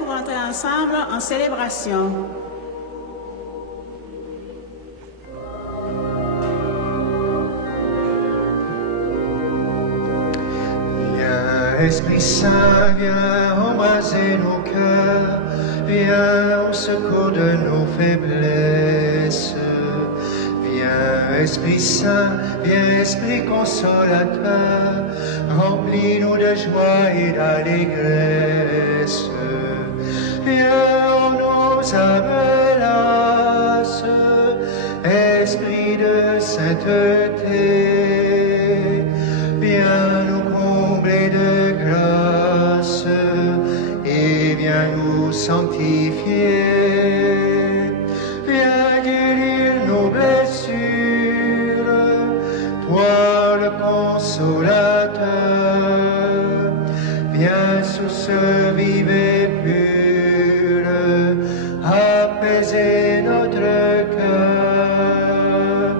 pour entrer ensemble en célébration. Esprit Saint, viens embraser nos cœurs, viens au secours de nos faiblesses. Viens, Esprit Saint, viens, Esprit consolateur, remplis-nous de joie et d'allégresse. Viens en nos âmes lasses, Esprit de sainteté, viens nous combler de grâce et viens nous sanctifier. Viens guérir nos blessures, toi le consolateur. Viens source vive et pure, apaiser notre cœur.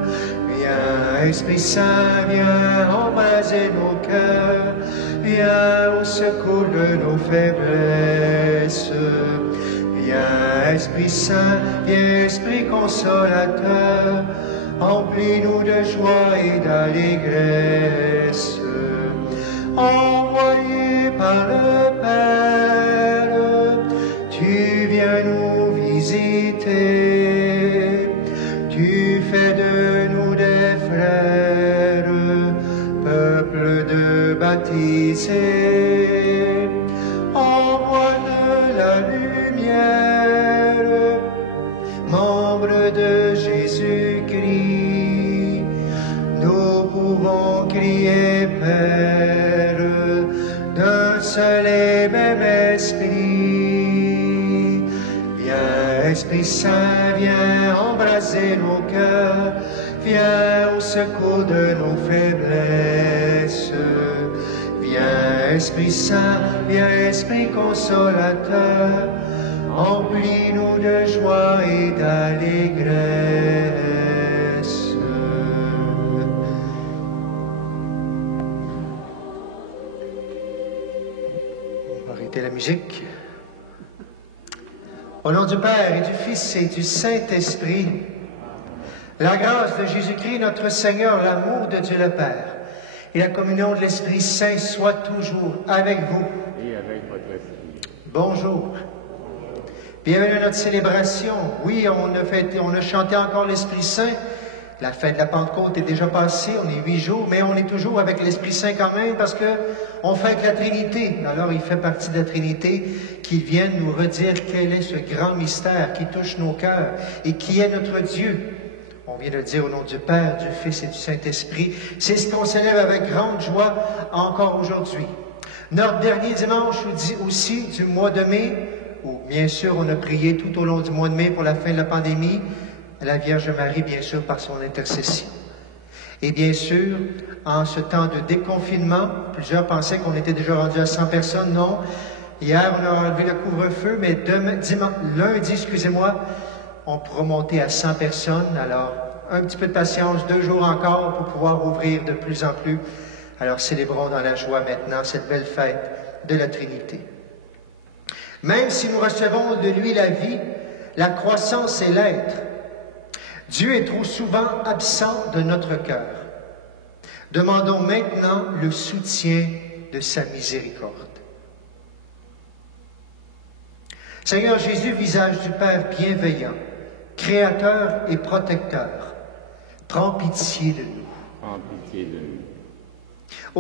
Viens Esprit Saint, viens embraser nos cœurs, viens au secours de nos faiblesses. Viens Esprit Saint, viens Esprit consolateur, remplis-nous de joie et d'allégresse. Envoyé par le Père, tu viens nous visiter, tu fais de nous des frères, peuple de baptisés. Envoie de la lumière, membre de Jésus-Christ, nous pouvons crier Père, d'un seul et même esprit. Viens Esprit Saint, viens embraser nos cœurs, viens au secours de nos faiblesses. Viens Esprit Saint, viens Esprit consolateur, remplis-nous de joie et d'allégresse. On va arrêter la musique. Au nom du Père et du Fils et du Saint-Esprit, la grâce de Jésus-Christ, notre Seigneur, l'amour de Dieu le Père et la communion de l'Esprit Saint soient toujours avec vous. Et avec votre esprit. Bonjour. Bienvenue à notre célébration. Oui, on a chanté encore l'Esprit Saint. La fête de la Pentecôte est déjà passée, on est 8 jours, mais on est toujours avec l'Esprit Saint quand même parce que on fête la Trinité. Alors, il fait partie de la Trinité qui vienne nous redire quel est ce grand mystère qui touche nos cœurs et qui est notre Dieu. On vient de le dire au nom du Père, du Fils et du Saint-Esprit. C'est ce qu'on célèbre avec grande joie encore aujourd'hui. Notre dernier dimanche aussi du mois de mai, où bien sûr on a prié tout au long du mois de mai pour la fin de la pandémie, la Vierge Marie, bien sûr, par son intercession. Et bien sûr, en ce temps de déconfinement, plusieurs pensaient qu'on était déjà rendu à 100 personnes. Non, hier on a enlevé le couvre-feu, mais lundi, on pourra monter à 100 personnes. Alors, un petit peu de patience, 2 jours encore pour pouvoir ouvrir de plus en plus. Alors, célébrons dans la joie maintenant cette belle fête de la Trinité. Même si nous recevons de lui la vie, la croissance et l'être, Dieu est trop souvent absent de notre cœur. Demandons maintenant le soutien de sa miséricorde. Seigneur Jésus, visage du Père bienveillant, Créateur et protecteur, prends pitié de nous. Prends pitié de nous.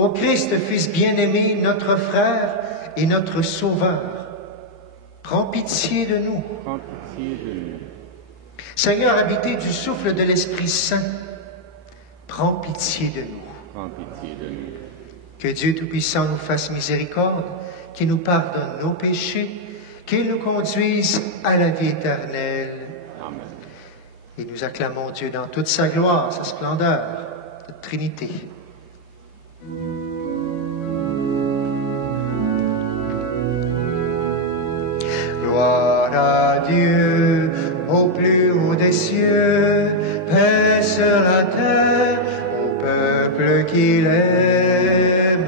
Ô Christ, Fils bien-aimé, notre frère et notre Sauveur, prends pitié de nous. Prends pitié de nous. Seigneur, habité du souffle de l'Esprit Saint, prends pitié de nous. Prends pitié de nous. Que Dieu Tout-Puissant nous fasse miséricorde, qu'il nous pardonne nos péchés, qu'il nous conduise à la vie éternelle. Amen. Et nous acclamons Dieu dans toute sa gloire, sa splendeur, la Trinité. Gloire à Dieu au plus haut des cieux, paix sur la terre au peuple qu'il aime.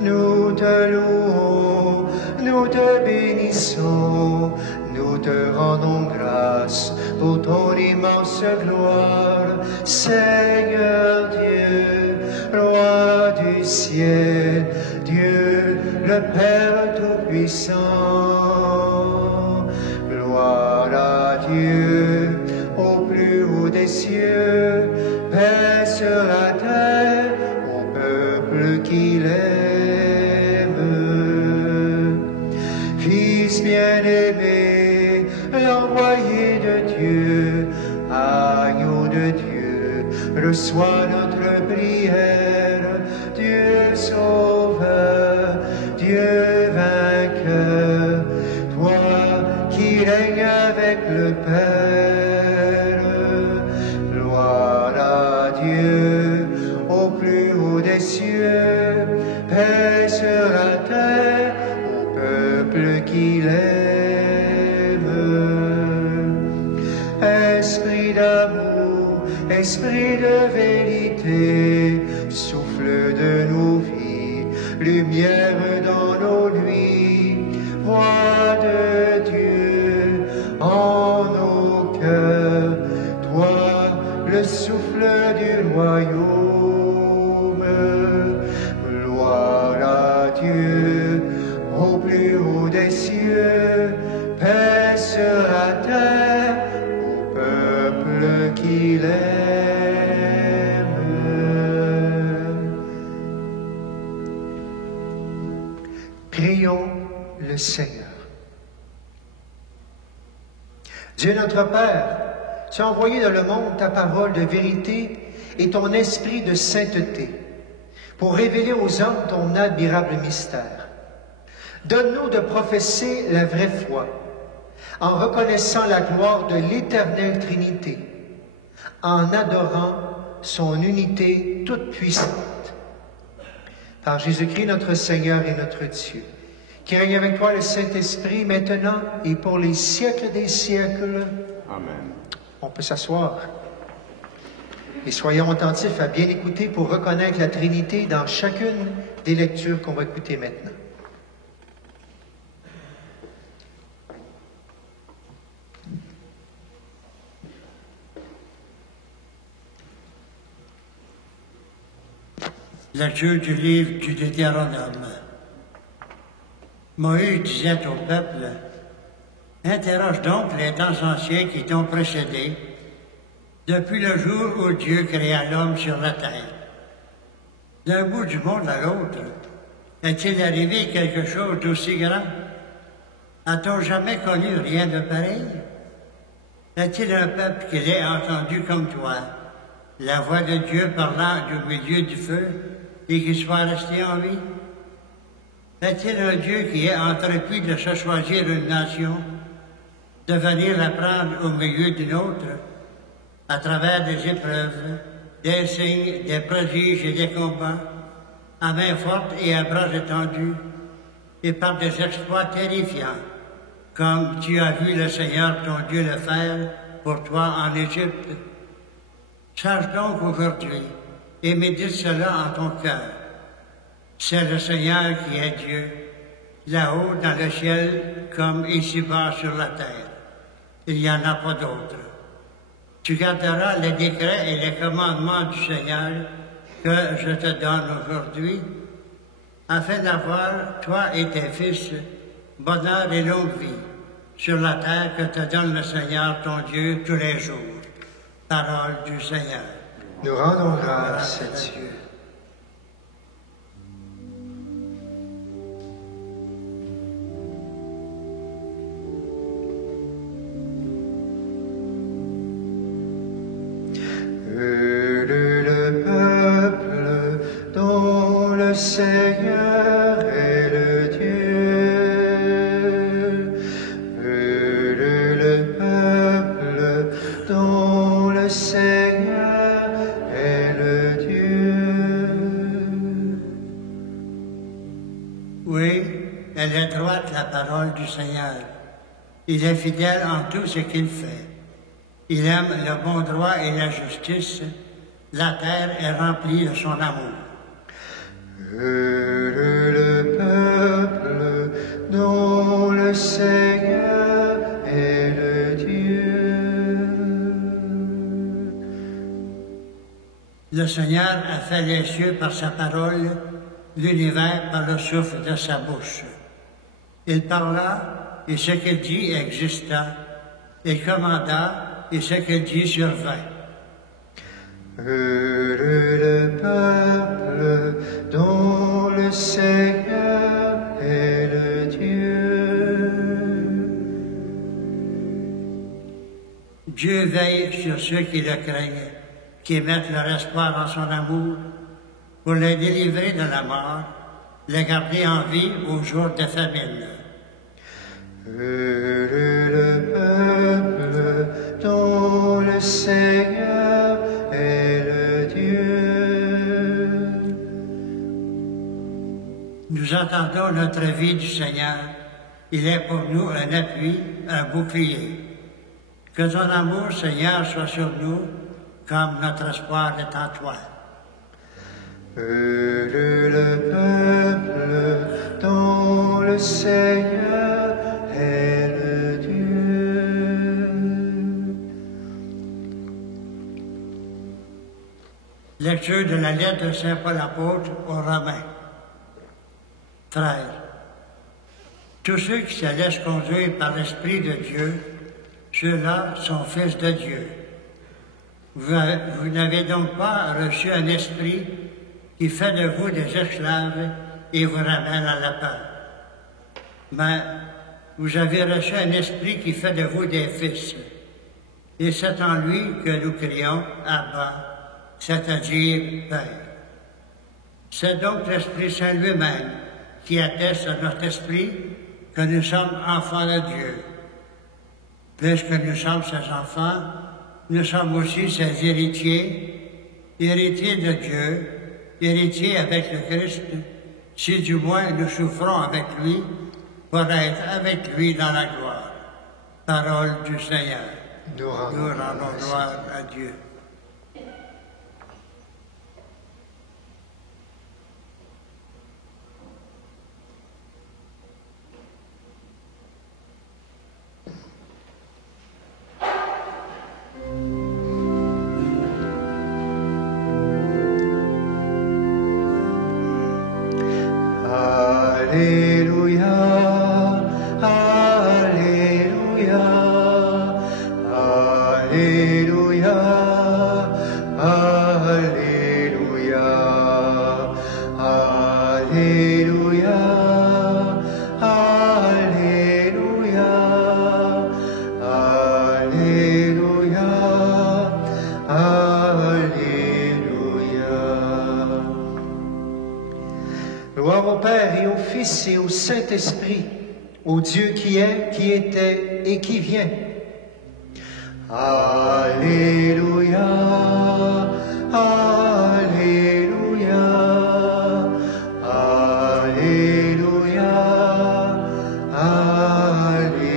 Nous te louons, nous nous te bénissons, nous te rendons grâce pour ton immense gloire, Seigneur Dieu, Roi du ciel, Dieu le Père Tout-Puissant. Gloire à Dieu au plus haut des cieux, paix sur la terre au peuple qu'il aime. Fils bien-aimé, l'envoyé de Dieu, agneau de Dieu, reçois notre prière, Dieu sauveur, Dieu vainqueur, toi qui règnes avec le Père. Gloire à Dieu au plus haut des cieux, paix sur la terre au peuple qu'il aime. Esprit d'amour, esprit de vérité, souffle de nos vies, lumière dans nos nuits, voix de Dieu en nos cœurs, toi le souffle du royaume. Gloire à Dieu au plus haut des cieux, paix sur la terre au peuple qu'il aime. Prions le Seigneur. Dieu notre Père, tu as envoyé dans le monde ta parole de vérité et ton esprit de sainteté pour révéler aux hommes ton admirable mystère. Donne-nous de professer la vraie foi en reconnaissant la gloire de l'éternelle Trinité, en adorant son unité toute puissante. Par Jésus-Christ notre Seigneur et notre Dieu, qui règne avec toi le Saint-Esprit, maintenant et pour les siècles des siècles. Amen. On peut s'asseoir. Et soyons attentifs à bien écouter pour reconnaître la Trinité dans chacune des lectures qu'on va écouter maintenant. Lecture du livre du Deutéronome. Moïse disait au peuple, « Interroge donc les temps anciens qui t'ont précédé, depuis le jour où Dieu créa l'homme sur la terre. D'un bout du monde à l'autre, est-il arrivé quelque chose d'aussi grand? A-t-on jamais connu rien de pareil? Est-il un peuple qui l'ait entendu comme toi, la voix de Dieu parlant du milieu du feu, et qui soit resté en vie? Est-il un Dieu qui ait entrepris de se choisir une nation, de venir la prendre au milieu d'une autre, à travers des épreuves, des signes, des prodiges et des combats, à main forte et à bras étendus, et par des exploits terrifiants, comme tu as vu le Seigneur ton Dieu le faire pour toi en Égypte? Sache donc aujourd'hui, et médite cela en ton cœur. C'est le Seigneur qui est Dieu, là-haut dans le ciel comme ici-bas sur la terre. Il n'y en a pas d'autre. Tu garderas les décrets et les commandements du Seigneur que je te donne aujourd'hui, afin d'avoir, toi et tes fils, bonheur et longue vie sur la terre que te donne le Seigneur ton Dieu tous les jours. Parole du Seigneur. Nous rendons grâce à Dieu. Heureux le peuple dont le Seigneur est le Dieu. Heureux le peuple dont le Seigneur est le Dieu. Oui, elle est droite la parole du Seigneur. Il est fidèle en tout ce qu'il fait. Il aime le bon droit et la justice. La terre est remplie de son amour. Heureux le peuple dont le Seigneur est le Dieu. Le Seigneur a fait les cieux par sa parole, l'univers par le souffle de sa bouche. Il parla, et ce qu'il dit exista. Il commanda, et ce qu'il dit survint. Heureux le peuple dont le Seigneur est le Dieu. Dieu veille sur ceux qui le craignent, qui mettent leur espoir en son amour, pour les délivrer de la mort, les garder en vie au jour de famine. Heureux le peuple dont le Seigneur est le Dieu. Nous attendons notre vie du Seigneur. Il est pour nous un appui, un bouclier. Que ton amour, Seigneur, soit sur nous, comme notre espoir est en toi. Heureux le peuple dont le Seigneur est le Dieu. Lecture de la lettre de Saint Paul apôtre aux Romains. Frères, tous ceux qui se laissent conduire par l'Esprit de Dieu, ceux-là sont fils de Dieu. Vous n'avez donc pas reçu un esprit qui fait de vous des esclaves et vous ramène à la peur. Mais vous avez reçu un esprit qui fait de vous des fils. Et c'est en lui que nous crions « Abba », c'est-à-dire « Père ». C'est donc l'Esprit Saint lui-même qui atteste à notre esprit que nous sommes enfants de Dieu. Puisque nous sommes ses enfants, nous sommes aussi ses héritiers, héritiers de Dieu, héritiers avec le Christ, si du moins nous souffrons avec lui, pour être avec lui dans la gloire. Parole du Seigneur. Nous rendons gloire à Dieu. Alléluia, Alléluia, Alléluia, Alléluia, Alléluia, Alléluia, Alléluia, Alléluia. Gloire au Père et au Fils et au Saint-Esprit, au Dieu qui est, qui était et qui vient. Alléluia, Alléluia, Alléluia, Alléluia.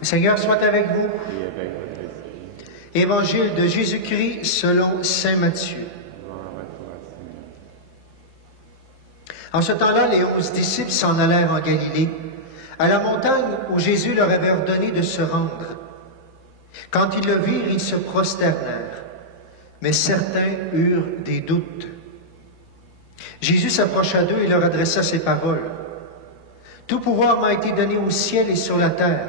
Le Seigneur soit avec vous. et avec votre esprit. Évangile de Jésus-Christ selon saint Matthieu. Gloire à toi, Seigneur. En ce temps-là, les 11 disciples s'en allèrent en Galilée, à la montagne où Jésus leur avait ordonné de se rendre. Quand ils le virent, ils se prosternèrent, mais certains eurent des doutes. Jésus s'approcha d'eux et leur adressa ces paroles. « Tout pouvoir m'a été donné au ciel et sur la terre.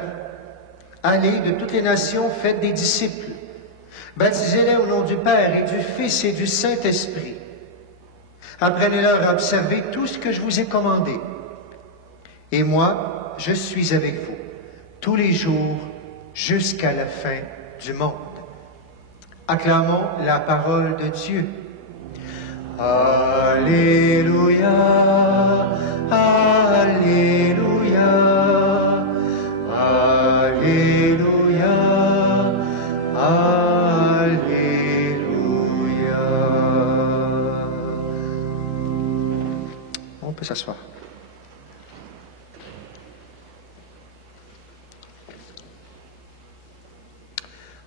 Allez de toutes les nations, faites des disciples. Baptisez-les au nom du Père et du Fils et du Saint-Esprit. Apprenez-leur à observer tout ce que je vous ai commandé. Et moi, je suis avec vous tous les jours jusqu'à la fin du monde. » Acclamons la parole de Dieu. Alléluia, Alléluia, Alléluia, Alléluia. On peut s'asseoir.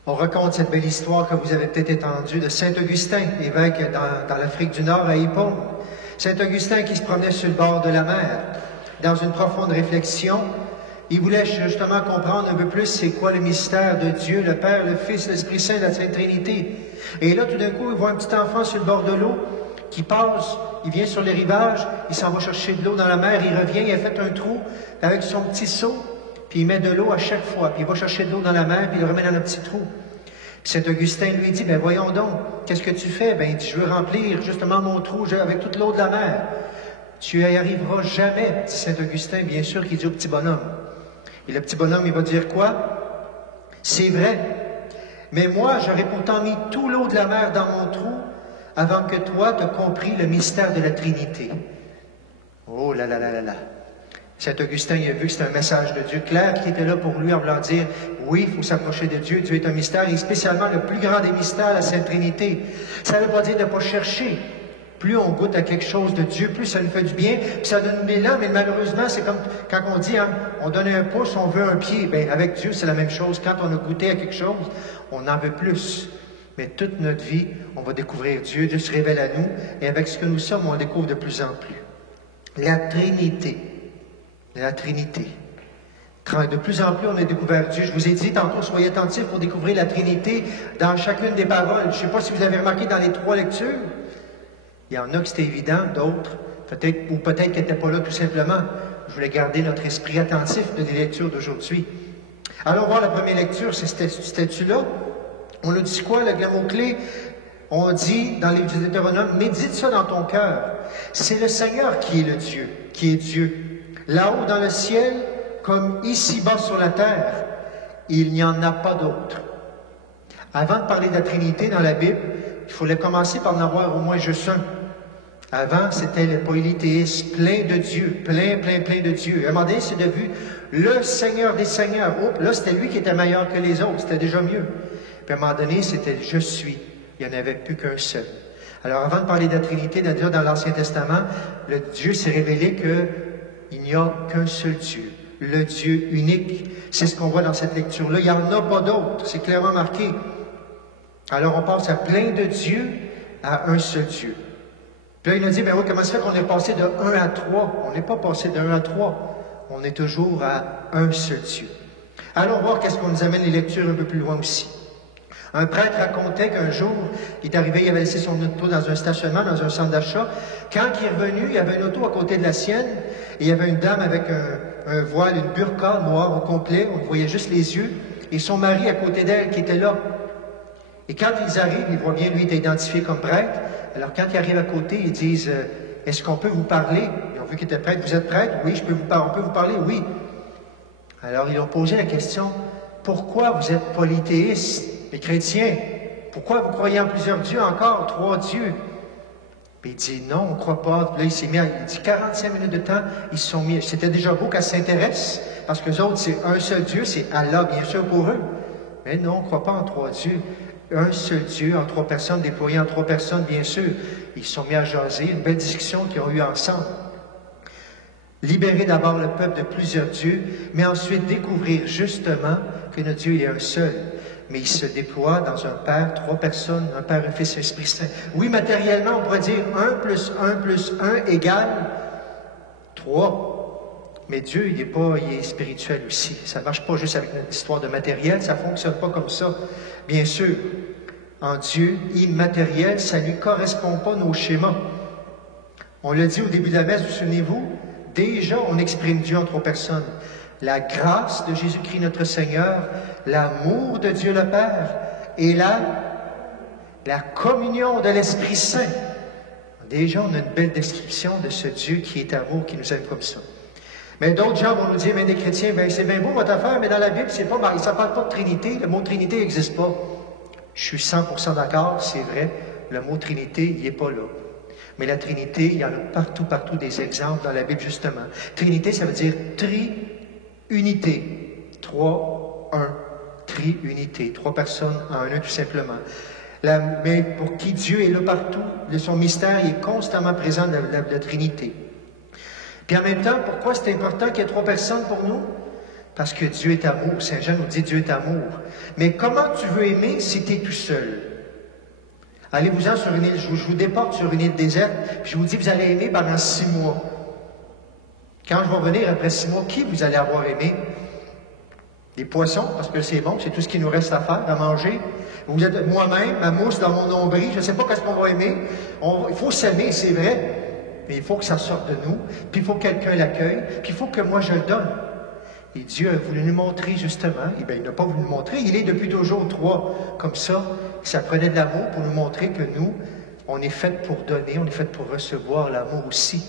On raconte cette belle histoire que vous avez peut-être entendue de Saint Augustin, évêque dans l'Afrique du Nord à Hippone. Saint Augustin qui se promenait sur le bord de la mer, dans une profonde réflexion, il voulait justement comprendre un peu plus c'est quoi le mystère de Dieu, le Père, le Fils, l'Esprit Saint, la Sainte Trinité. Et là, tout d'un coup, il voit un petit enfant sur le bord de l'eau qui passe, il vient sur les rivages, il s'en va chercher de l'eau dans la mer, il revient, il a fait un trou avec son petit seau, puis il met de l'eau à chaque fois, puis il va chercher de l'eau dans la mer, puis il le remet dans le petit trou. Puis Saint Augustin lui dit, voyons donc, qu'est-ce que tu fais? Il dit, je veux remplir justement mon trou avec toute l'eau de la mer. Tu n'y arriveras jamais, dit Saint Augustin, bien sûr, qu'il dit au petit bonhomme. Et le petit bonhomme, il va dire quoi? C'est vrai, mais moi, j'aurais pourtant mis tout l'eau de la mer dans mon trou avant que toi, tu aies compris le mystère de la Trinité. Oh là là là là là. Saint Augustin, il a vu que c'était un message de Dieu clair qui était là pour lui en voulant dire, oui, il faut s'approcher de Dieu, Dieu est un mystère, et spécialement le plus grand des mystères, la Sainte Trinité. Ça ne veut pas dire de ne pas chercher. Plus on goûte à quelque chose de Dieu, plus ça nous fait du bien, puis ça donne de l'élan, mais malheureusement, c'est comme quand on dit, on donne un pouce, on veut un pied. Avec Dieu, c'est la même chose. Quand on a goûté à quelque chose, on en veut plus. Mais toute notre vie, on va découvrir Dieu, Dieu se révèle à nous, et avec ce que nous sommes, on le découvre de plus en plus. La Trinité. La Trinité. De plus en plus, on a découvert Dieu. Je vous ai dit tantôt, soyez attentifs pour découvrir la Trinité dans chacune des paroles. Je ne sais pas si vous avez remarqué dans les 3 lectures, il y en a que c'était évident, d'autres, peut-être qui n'étaient pas là tout simplement. Je voulais garder notre esprit attentif de les lectures d'aujourd'hui. Allons voir la première lecture, c'est ce statut-là. On nous dit quoi, le mot-clé? On dit dans les Deutéronomes, médite ça dans ton cœur. C'est le Seigneur qui est le Dieu, qui est Dieu. Là-haut dans le ciel, comme ici-bas sur la terre, il n'y en a pas d'autre. Avant de parler de la Trinité dans la Bible, il fallait commencer par en avoir au moins juste un. Avant, c'était le polythéisme, plein de Dieu, plein de Dieu. À un moment donné, c'est devenu le Seigneur des Seigneurs. Oh, là, c'était lui qui était meilleur que les autres, c'était déjà mieux. Puis à un moment donné, c'était « je suis ». Il n'y en avait plus qu'un seul. Alors, avant de parler de la Trinité, déjà dans l'Ancien Testament, le Dieu s'est révélé qu'il n'y a qu'un seul Dieu, le Dieu unique. C'est ce qu'on voit dans cette lecture-là. Il n'y en a pas d'autre, c'est clairement marqué. Alors, on passe à plein de dieux à un seul Dieu. Puis là, il nous dit, oui, comment ça fait qu'on est passé de 1 à 3? On n'est pas passé de 1 à 3. On est toujours à un seul Dieu. Allons voir qu'est-ce qu'on nous amène les lectures un peu plus loin aussi. Un prêtre racontait qu'un jour, il est arrivé, il avait laissé son auto dans un stationnement, dans un centre d'achat. Quand il est revenu, il y avait une auto à côté de la sienne, et il y avait une dame avec un voile, une burqa noire au complet, on voyait juste les yeux, et son mari à côté d'elle qui était là. Et quand ils arrivent, ils voient bien, lui, il est identifié comme prêtre. Alors, quand ils arrivent à côté, ils disent, est-ce qu'on peut vous parler? Ils ont vu qu'il était prêtre. Vous êtes prêtre? Oui, on peut vous parler? Oui. Alors, ils ont posé la question, pourquoi vous êtes polythéistes, les chrétiens? Pourquoi vous croyez en plusieurs dieux encore, 3 dieux? Puis il dit, non, on ne croit pas. Puis là, il s'est mis, il dit 45 minutes de temps, ils se sont mis, c'était déjà beau qu'elle s'intéresse, parce que les autres, c'est un seul Dieu, c'est Allah, bien sûr, pour eux. Mais non, on ne croit pas en 3 dieux. Un seul Dieu, en 3 personnes, déployé en 3 personnes, bien sûr. Ils se sont mis à jaser, une belle discussion qu'ils ont eue ensemble. Libérer d'abord le peuple de plusieurs dieux, mais ensuite découvrir justement que notre Dieu il est un seul. Mais il se déploie dans un Père, 3 personnes, un Père, un Fils, un Esprit Saint. Oui, matériellement, on pourrait dire 1 plus 1 plus 1 égale 3. Mais Dieu, il est spirituel aussi. Ça ne marche pas juste avec notre histoire de matériel, ça ne fonctionne pas comme ça. Bien sûr, en Dieu, immatériel, ça ne lui correspond pas nos schémas. On l'a dit au début de la messe, vous souvenez-vous? Déjà, on exprime Dieu en 3 personnes. La grâce de Jésus-Christ notre Seigneur, l'amour de Dieu le Père et la communion de l'Esprit Saint. Déjà, on a une belle description de ce Dieu qui est amour, qui nous aime comme ça. Mais d'autres gens vont nous dire, mais des chrétiens, c'est bien beau votre affaire, mais dans la Bible, ça ne parle pas de Trinité, le mot Trinité n'existe pas. Je suis 100% d'accord, c'est vrai, le mot Trinité, il n'est pas là. Mais la Trinité, il y en a partout des exemples dans la Bible, justement. Trinité, ça veut dire tri-unité. 3, 1, tri-unité. 3 personnes en un, tout simplement. Mais pour qui Dieu est là partout, son mystère il est constamment présent dans la Trinité. Puis en même temps, pourquoi c'est important qu'il y ait 3 personnes pour nous? Parce que Dieu est amour. Saint Jean nous dit Dieu est amour. Mais comment tu veux aimer si tu es tout seul? Allez-vous-en sur une île, je vous déporte sur une île déserte, puis je vous dis, vous allez aimer pendant 6 mois. Quand je vais revenir après 6 mois, qui vous allez avoir aimé? Des poissons, parce que c'est bon, c'est tout ce qui nous reste à faire, à manger. Vous êtes moi-même, ma mousse dans mon nombril, je ne sais pas qu'est-ce qu'on va aimer. Il faut s'aimer, c'est vrai, mais il faut que ça sorte de nous, puis il faut que quelqu'un l'accueille, puis il faut que moi je le donne. Et Dieu a voulu nous montrer justement, et bien il n'a pas voulu nous montrer, il est depuis toujours 3 comme ça, ça prenait de l'amour pour nous montrer que nous, on est fait pour donner, on est fait pour recevoir l'amour aussi.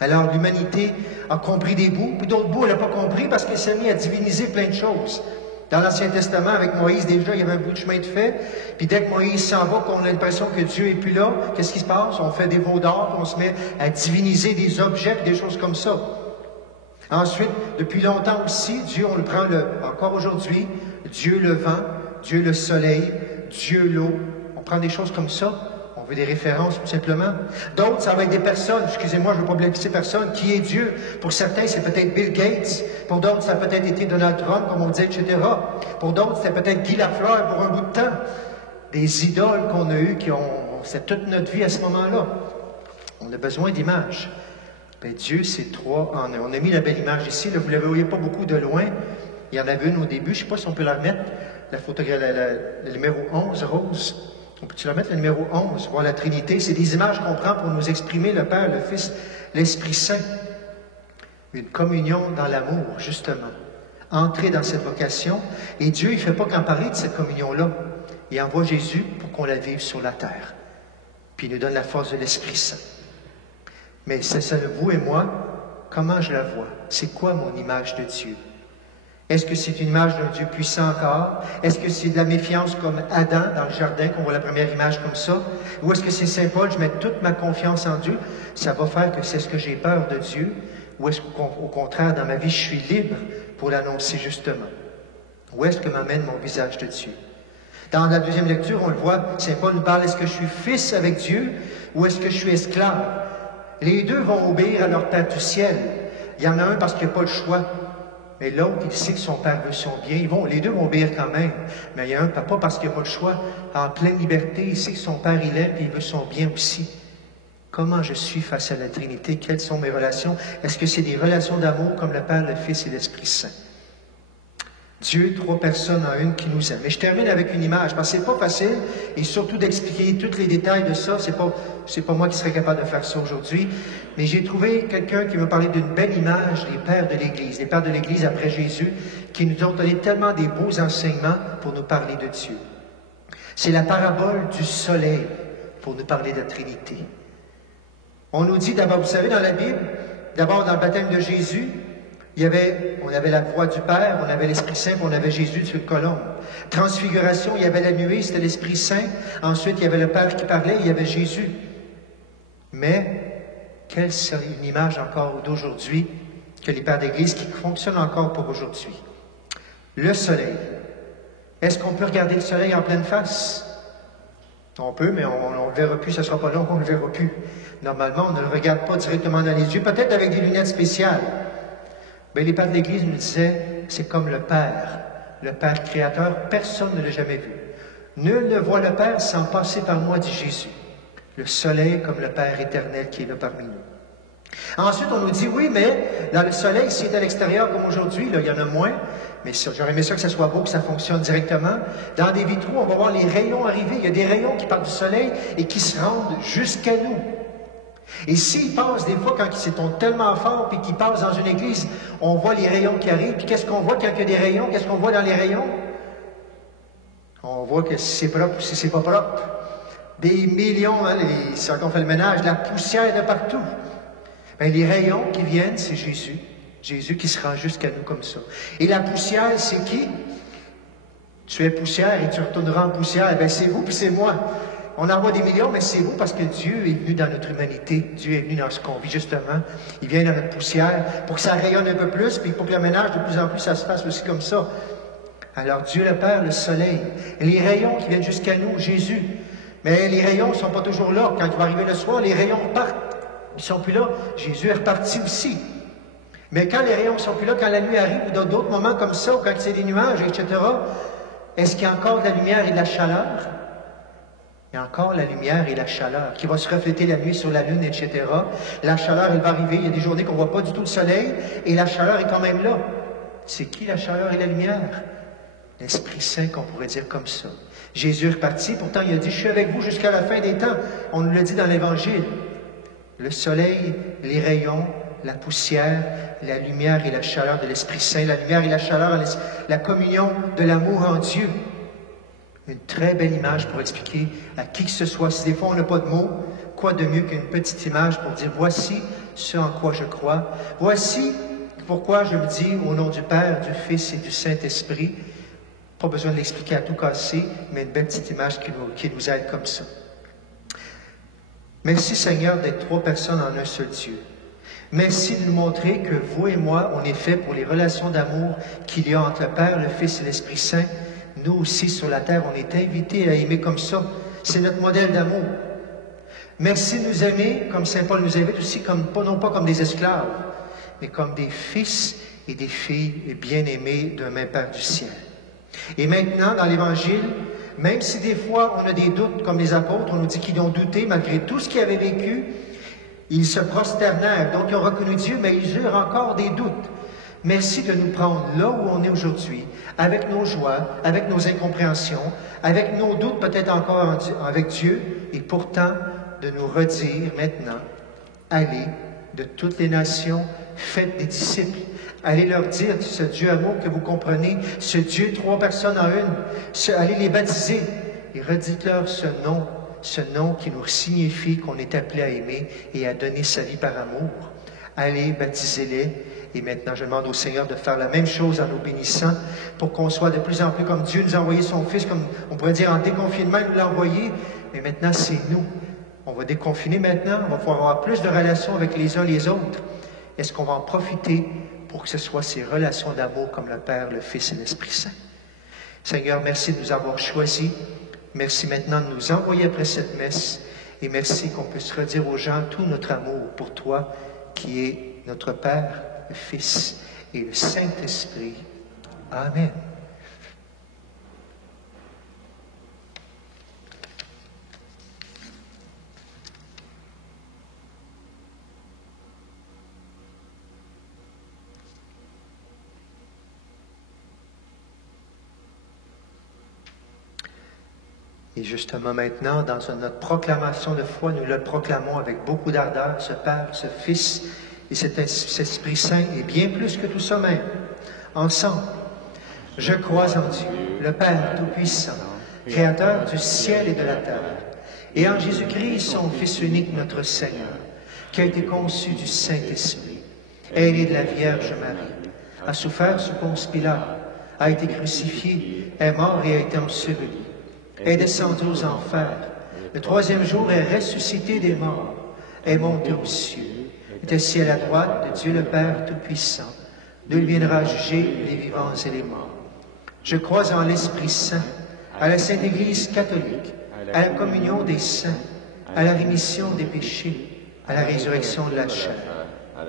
Alors l'humanité a compris des bouts, puis d'autres bouts elle n'a pas compris parce qu'elle s'est mise à diviniser plein de choses. Dans l'Ancien Testament, avec Moïse, déjà, il y avait un bout de chemin de fait. Puis dès que Moïse s'en va, qu'on a l'impression que Dieu n'est plus là, qu'est-ce qui se passe? On fait des veaux d'or, on se met à diviniser des objets, des choses comme ça. Ensuite, depuis longtemps aussi, Dieu, on le prend encore aujourd'hui, Dieu le vent, Dieu le soleil, Dieu l'eau. On prend des choses comme ça. On veut des références, tout simplement. D'autres, ça va être des personnes. Excusez-moi, je ne veux pas blesser personne. Qui est Dieu? Pour certains, c'est peut-être Bill Gates. Pour d'autres, ça a peut-être été Donald Trump, comme on dit, etc. Pour d'autres, c'était peut-être Guy Lafleur pour un bout de temps. Des idoles qu'on a eues, c'est toute notre vie à ce moment-là. On a besoin d'images. Bien, Dieu, c'est 3 en 1. On a mis la belle image ici. Là, vous ne la voyez pas beaucoup de loin. Il y en avait une au début. Je ne sais pas si on peut la remettre. La photographie, le numéro 11, Rose. On peut-tu la mettre, le numéro 11, voir la Trinité? C'est des images qu'on prend pour nous exprimer le Père, le Fils, l'Esprit Saint. Une communion dans l'amour, justement. Entrer dans cette vocation. Et Dieu, il ne fait pas qu'en parler de cette communion-là. Il envoie Jésus pour qu'on la vive sur la terre. Puis il nous donne la force de l'Esprit Saint. Mais c'est ça, vous et moi, comment je la vois? C'est quoi mon image de Dieu? Est-ce que c'est une image d'un Dieu puissant encore? Est-ce que c'est de la méfiance comme Adam dans le jardin, qu'on voit la première image comme ça? Ou est-ce que c'est Saint Paul, je mets toute ma confiance en Dieu? Ça va faire que c'est ce que j'ai peur de Dieu? Ou est-ce qu'au contraire, dans ma vie, je suis libre pour l'annoncer justement? Où est-ce que m'amène mon visage de Dieu? Dans la deuxième lecture, on le voit, Saint Paul nous parle, est-ce que je suis fils avec Dieu ou est-ce que je suis esclave? Les deux vont obéir à leur Père du ciel. Il y en a un parce qu'il n'a pas le choix. Mais l'autre, il sait que son père veut son bien. Les deux vont obéir quand même. Mais il y a un papa parce qu'il n'a pas le choix. En pleine liberté, il sait que son père, il aime et il veut son bien aussi. Comment je suis face à la Trinité? Quelles sont mes relations? Est-ce que c'est des relations d'amour comme le Père, le Fils et l'Esprit Saint? Dieu, 3 personnes en une qui nous aiment. Et je termine avec une image, parce que c'est pas facile, et surtout d'expliquer tous les détails de ça. C'est pas moi qui serais capable de faire ça aujourd'hui. Mais j'ai trouvé quelqu'un qui m'a parlé d'une belle image des pères de l'Église, les pères de l'Église après Jésus, qui nous ont donné tellement des beaux enseignements pour nous parler de Dieu. C'est la parabole du soleil pour nous parler de la Trinité. On nous dit d'abord, vous savez, dans la Bible, d'abord dans le baptême de Jésus, on avait la voix du Père, on avait l'Esprit Saint, puis on avait Jésus sur une colombe. Transfiguration, il y avait la nuée, c'était l'Esprit Saint. Ensuite, il y avait le Père qui parlait, il y avait Jésus. Mais, quelle serait une image encore d'aujourd'hui que les pères d'Église qui fonctionnent encore pour aujourd'hui? Le soleil. Est-ce qu'on peut regarder le soleil en pleine face? On peut, mais on ne le verra plus, ça ne sera pas long qu'on ne le verra plus. Normalement, on ne le regarde pas directement dans les yeux, peut-être avec des lunettes spéciales. Mais les pères de l'Église nous disaient, c'est comme le Père créateur, personne ne l'a jamais vu. Nul ne voit le Père sans passer par moi, dit Jésus. Le soleil comme le Père éternel qui est là parmi nous. Ensuite, on nous dit, oui, mais dans le soleil, s'il est à l'extérieur comme aujourd'hui, là, il y en a moins, mais j'aurais aimé ça que ça soit beau, que ça fonctionne directement. Dans des vitraux, on va voir les rayons arriver. Il y a des rayons qui partent du soleil et qui se rendent jusqu'à nous. Et s'ils passent, des fois, quand ils sont tellement forts puis qu'ils passent dans une église, on voit les rayons qui arrivent. Puis qu'est-ce qu'on voit quand il y a des rayons? Qu'est-ce qu'on voit dans les rayons? On voit que si c'est propre ou si c'est pas propre. Des millions, quand on fait le ménage, de la poussière de partout. Bien, les rayons qui viennent, c'est Jésus. Jésus qui se rend jusqu'à nous comme ça. Et la poussière, c'est qui? Tu es poussière et tu retourneras en poussière. Bien, c'est vous puis c'est moi. On en voit des millions, mais c'est vous parce que Dieu est venu dans notre humanité. Dieu est venu dans ce qu'on vit, justement. Il vient dans notre poussière pour que ça rayonne un peu plus, puis pour que le ménage, de plus en plus, ça se fasse aussi comme ça. Alors, Dieu le Père, le soleil, et les rayons qui viennent jusqu'à nous, Jésus. Mais les rayons ne sont pas toujours là. Quand il va arriver le soir, les rayons partent. Ils ne sont plus là. Jésus est reparti aussi. Mais quand les rayons ne sont plus là, quand la nuit arrive, ou dans d'autres moments comme ça, ou quand c'est des nuages, etc., est-ce qu'il y a encore de la lumière et de la chaleur? Il y a encore la lumière et la chaleur qui va se refléter la nuit sur la lune, etc. La chaleur, elle va arriver. Il y a des journées qu'on ne voit pas du tout le soleil et la chaleur est quand même là. C'est qui la chaleur et la lumière? L'Esprit Saint, qu'on pourrait dire comme ça. Jésus est reparti, pourtant il a dit, je suis avec vous jusqu'à la fin des temps. On nous l'a dit dans l'Évangile. Le soleil, les rayons, la poussière, la lumière et la chaleur de l'Esprit Saint, la lumière et la chaleur, la communion de l'amour en Dieu. Une très belle image pour expliquer à qui que ce soit. Si des fois on n'a pas de mots, quoi de mieux qu'une petite image pour dire, voici ce en quoi je crois. Voici pourquoi je me dis au nom du Père, du Fils et du Saint-Esprit. Pas besoin de l'expliquer à tout casser, mais une belle petite image qui nous aide comme ça. Merci Seigneur d'être 3 personnes en un seul Dieu. Merci de nous montrer que vous et moi, on est faits pour les relations d'amour qu'il y a entre le Père, le Fils et l'Esprit Saint. Nous aussi, sur la terre, on est invités à aimer comme ça. C'est notre modèle d'amour. Merci de nous aimer, comme Saint Paul nous invite aussi, non pas comme des esclaves, mais comme des fils et des filles bien-aimés d'un même Père du ciel. Et maintenant, dans l'Évangile, même si des fois on a des doutes, comme les apôtres, on nous dit qu'ils ont douté, malgré tout ce qu'ils avaient vécu, ils se prosternèrent, donc ils ont reconnu Dieu, mais ils eurent encore des doutes. Merci de nous prendre là où on est aujourd'hui, avec nos joies, avec nos incompréhensions, avec nos doutes peut-être encore avec Dieu, et pourtant de nous redire maintenant, allez de toutes les nations, faites des disciples. Allez leur dire ce Dieu amour que vous comprenez, ce Dieu 3 personnes en une, allez les baptiser et redites-leur ce nom qui nous signifie qu'on est appelé à aimer et à donner sa vie par amour. Allez, baptisez-les. Et maintenant, je demande au Seigneur de faire la même chose en nous bénissant pour qu'on soit de plus en plus comme Dieu nous a envoyé son Fils, comme on pourrait dire en déconfinement, il nous l'a envoyé. Mais maintenant, c'est nous. On va déconfiner maintenant, on va pouvoir avoir plus de relations avec les uns les autres. Est-ce qu'on va en profiter pour que ce soit ces relations d'amour comme le Père, le Fils et l'Esprit Saint? Seigneur, merci de nous avoir choisis. Merci maintenant de nous envoyer après cette messe. Et merci qu'on puisse redire aux gens tout notre amour pour toi, qui est notre Père, le Fils et le Saint-Esprit. Amen. Et justement maintenant, dans notre proclamation de foi, nous le proclamons avec beaucoup d'ardeur, ce Père, ce Fils et cet Esprit Saint, et bien plus que tout ça même. Ensemble, je crois en Dieu, le Père Tout-Puissant, Créateur du ciel et de la terre, et en Jésus-Christ, son Fils unique, notre Seigneur, qui a été conçu du Saint-Esprit, est né de la Vierge Marie, a souffert sous Ponce Pilate, a été crucifié, est mort et a été enseveli, est descendu aux enfers, le 3e jour est ressuscité des morts, est monté aux cieux, est assis à la droite de Dieu le Père Tout-Puissant, d'où il viendra juger les vivants et les morts. Je crois en l'Esprit Saint, à la Sainte Église catholique, à la communion des saints, à la rémission des péchés, à la résurrection de la chair,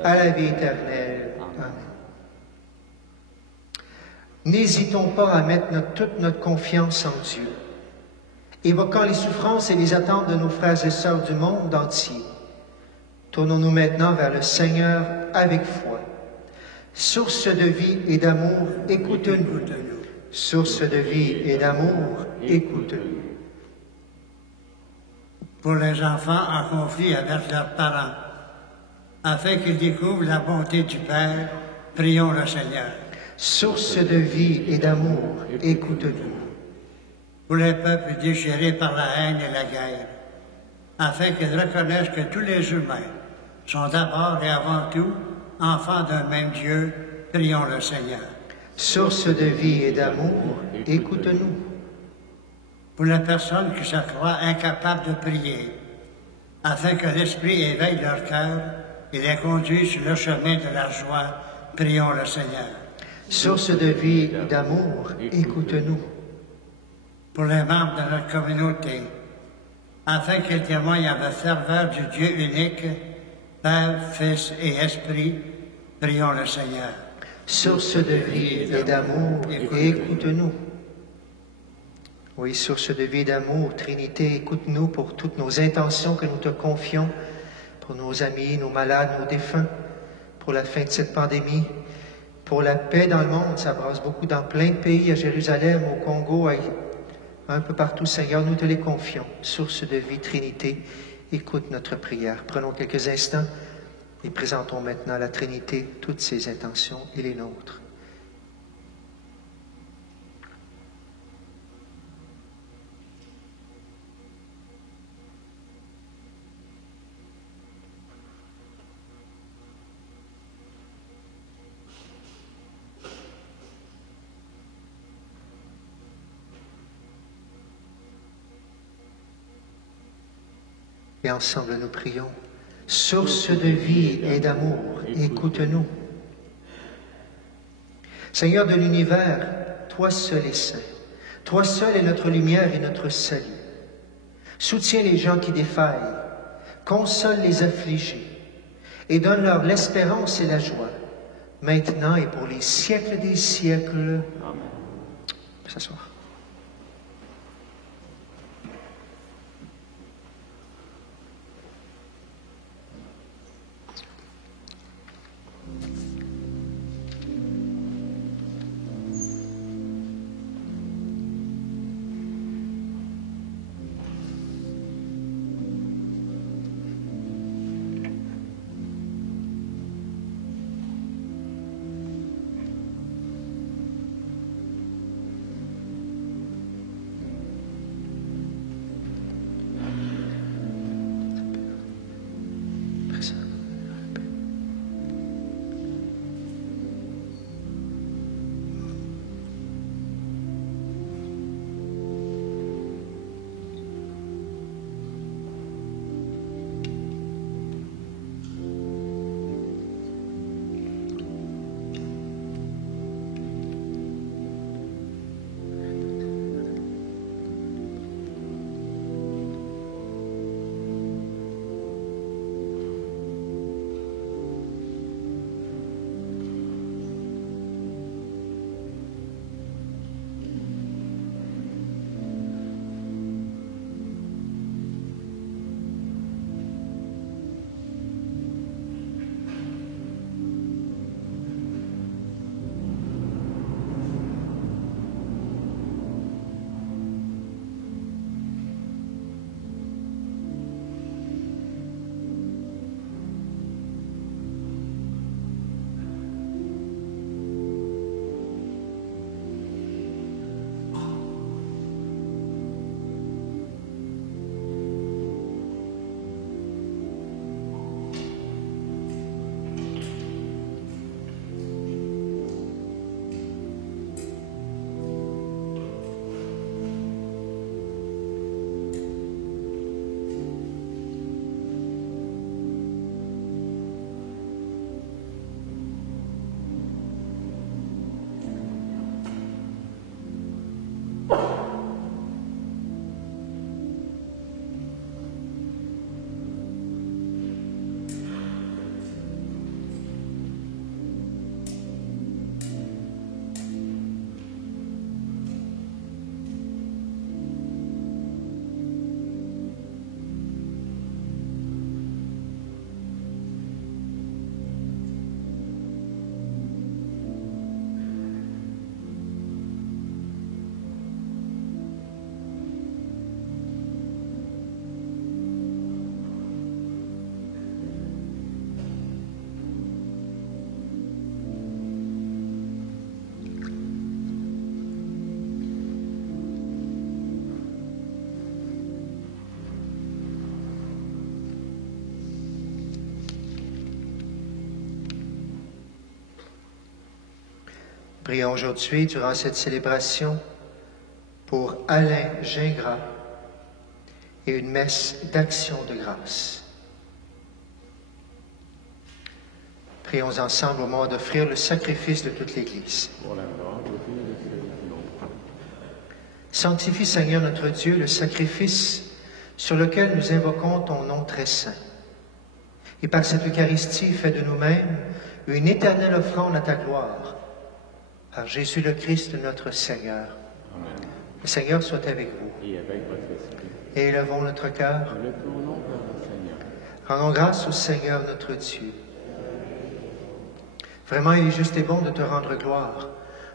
à la vie éternelle. Amen. N'hésitons pas à mettre toute notre confiance en Dieu. Évoquant les souffrances et les attentes de nos frères et sœurs du monde entier, tournons-nous maintenant vers le Seigneur avec foi. Source de vie et d'amour, écoute-nous. Source de vie et d'amour, écoute-nous. Pour les enfants en conflit avec leurs parents, afin qu'ils découvrent la bonté du Père, prions le Seigneur. Source de vie et d'amour, écoute-nous. Pour les peuples déchirés par la haine et la guerre, afin qu'ils reconnaissent que tous les humains sont d'abord et avant tout enfants d'un même Dieu, prions le Seigneur. Source de vie et d'amour, écoute-nous. Pour les personnes qui se croient incapables de prier, afin que l'Esprit éveille leur cœur et les conduise sur le chemin de la joie, prions le Seigneur. Source de vie et d'amour, écoute-nous. Pour les membres de notre communauté, afin qu'ils témoignent avec ferveur du Dieu unique, Père, Fils et Esprit, prions le Seigneur. Source de vie et d'amour, écoute-nous. Oui, source de vie et d'amour, Trinité, écoute-nous pour toutes nos intentions que nous te confions, pour nos amis, nos malades, nos défunts, pour la fin de cette pandémie, pour la paix dans le monde. Ça brasse beaucoup dans plein de pays, à Jérusalem, au Congo, un peu partout. Seigneur, nous te les confions. Source de vie, Trinité, écoute notre prière. Prenons quelques instants et présentons maintenant à la Trinité toutes ses intentions et les nôtres. Et ensemble nous prions. Source de vie et d'amour, écoute-nous. Seigneur de l'univers, toi seul es saint. Toi seul es notre lumière et notre salut. Soutiens les gens qui défaillent, console les affligés et donne-leur l'espérance et la joie, maintenant et pour les siècles des siècles. Amen. S'asseoir. Prions aujourd'hui, durant cette célébration, pour Alain Gingras et une messe d'action de grâce. Prions ensemble au moment d'offrir le sacrifice de toute l'Église. Sanctifie, Seigneur notre Dieu, le sacrifice sur lequel nous invoquons ton nom très saint. Et par cette Eucharistie, fais de nous-mêmes une éternelle offrande à ta gloire. Par Jésus le Christ, notre Seigneur. Amen. Le Seigneur soit avec vous. et avec votre esprit. Et élevons notre cœur. Le tournons vers le Seigneur. Rendons grâce au Seigneur notre Dieu. Vraiment, il est juste et bon de te rendre gloire,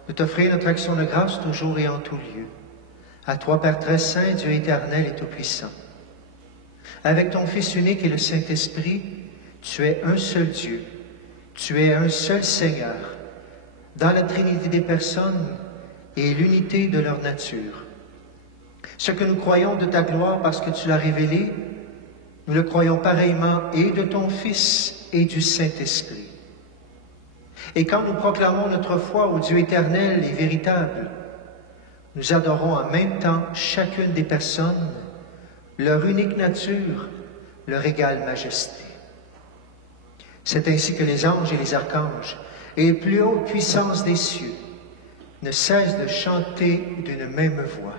de t'offrir notre action de grâce toujours et en tout lieu. À toi, Père très saint, Dieu éternel et tout-puissant. Avec ton Fils unique et le Saint-Esprit, tu es un seul Dieu, tu es un seul Seigneur, dans la Trinité des personnes et l'unité de leur nature. Ce que nous croyons de ta gloire parce que tu l'as révélé, nous le croyons pareillement et de ton Fils et du Saint-Esprit. Et quand nous proclamons notre foi au Dieu éternel et véritable, nous adorons en même temps chacune des personnes, leur unique nature, leur égale majesté. C'est ainsi que les anges et les archanges, et les plus hautes puissances des cieux, ne cessent de chanter d'une même voix.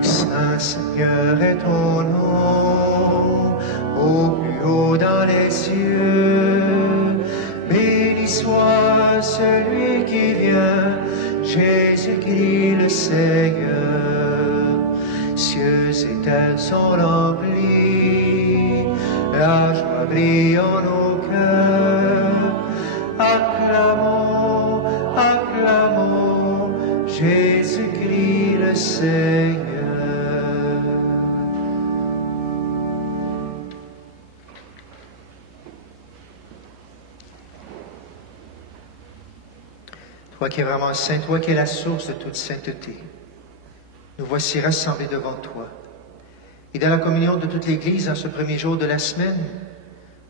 Saint Seigneur est ton nom, au plus haut dans les cieux. Béni soit celui qui vient, Jésus-Christ le Seigneur. Cieux et terre sont remplis, la joie brille en nos cœurs. Acclamons, acclamons, Jésus-Christ le Seigneur. Toi qui es vraiment saint, toi qui es la source de toute sainteté, nous voici rassemblés devant toi. Et dans la communion de toute l'Église, en ce premier jour de la semaine,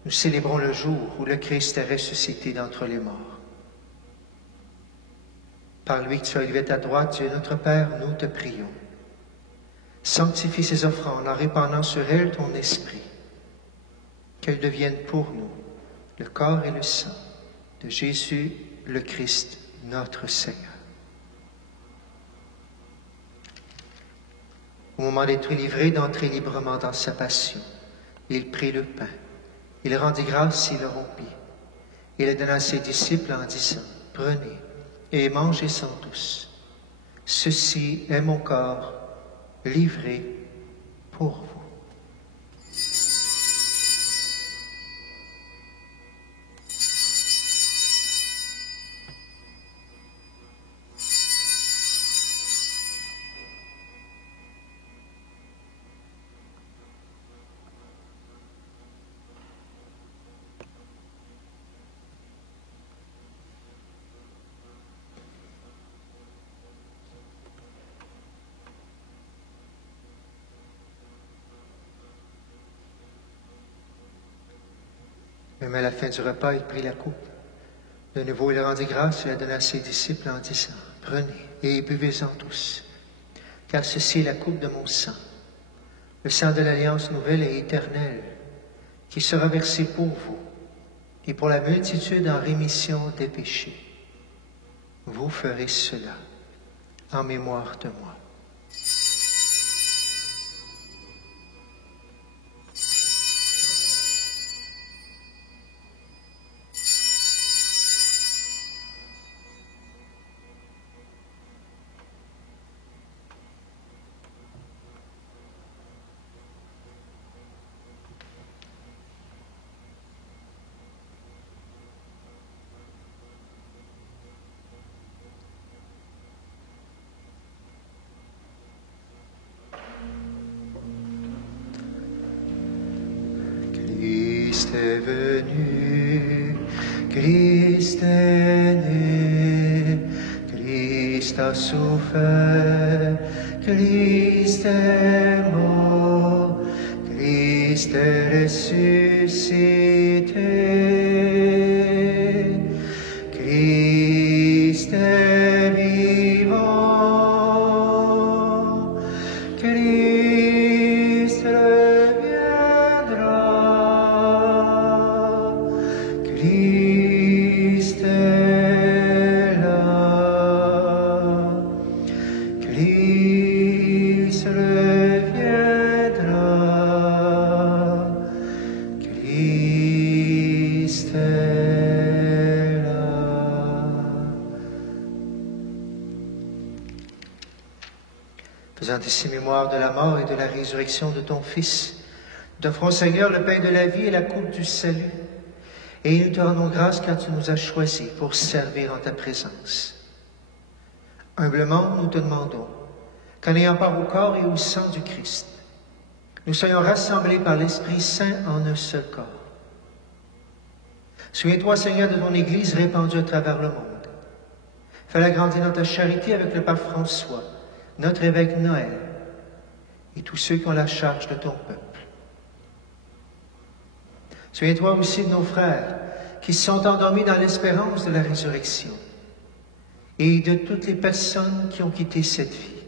nous célébrons le jour où le Christ est ressuscité d'entre les morts. Par lui que tu as élevé à ta droite, Dieu notre Père, nous te prions. Sanctifie ces offrandes en répandant sur elles ton esprit, qu'elles deviennent pour nous le corps et le sang de Jésus le Christ, notre Seigneur. Au moment d'être livré, d'entrer librement dans sa passion, il prit le pain, il rendit grâce, il le rompit, il le donna à ses disciples en disant, « Prenez et mangez-en tous. Ceci est mon corps livré pour vous. » Même à la fin du repas, il prit la coupe. De nouveau, il rendit grâce et la donna à ses disciples en disant, « Prenez et buvez-en tous, car ceci est la coupe de mon sang, le sang de l'alliance nouvelle et éternelle, qui sera versé pour vous et pour la multitude en rémission des péchés. Vous ferez cela en mémoire de moi. » Christ est venu, Christ est né, Christ a souffert, Christ est mort, Christ est ressuscité, Christ est vivant, Christ reviendra, Christ est là, Christ reviendra, Christ ici mémoire de la mort et de la résurrection de ton Fils, nous t'offrons, Seigneur, le pain de la vie et la coupe du salut. Et nous te rendons grâce car tu nous as choisis pour servir en ta présence. Humblement, nous te demandons qu'en ayant part au corps et au sang du Christ, nous soyons rassemblés par l'Esprit Saint en un seul corps. Souviens-toi, Seigneur, de ton Église répandue à travers le monde. Fais-la grandir dans ta charité avec le Pape François, notre évêque Noël, et tous ceux qui ont la charge de ton peuple. Souviens-toi aussi de nos frères qui se sont endormis dans l'espérance de la résurrection et de toutes les personnes qui ont quitté cette vie.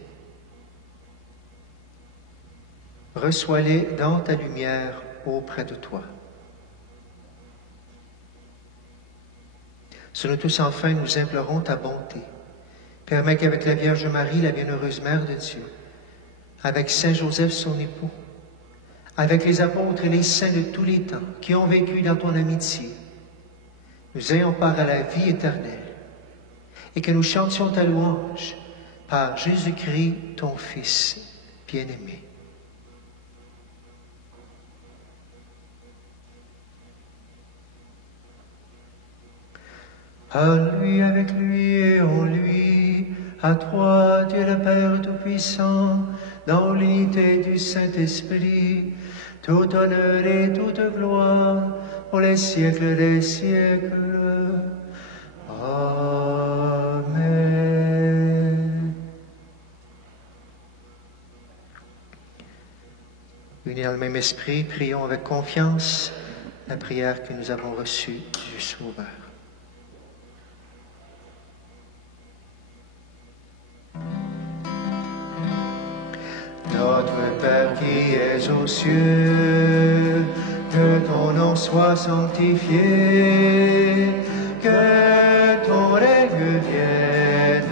Reçois-les dans ta lumière auprès de toi. Sur nous tous, enfin, nous implorons ta bonté. Permets qu'avec la Vierge Marie, la bienheureuse Mère de Dieu, avec Saint Joseph, son époux, avec les apôtres et les saints de tous les temps qui ont vécu dans ton amitié, nous ayons part à la vie éternelle et que nous chantions ta louange par Jésus-Christ, ton Fils bien-aimé. Par lui, avec lui et en lui, à toi, Dieu le Père Tout-Puissant, dans l'unité du Saint-Esprit, tout honneur et toute gloire pour les siècles des siècles. Amen. Unis dans le même esprit, prions avec confiance la prière que nous avons reçue du Sauveur. Notre Père qui es aux cieux, que ton nom soit sanctifié, que ton règne vienne,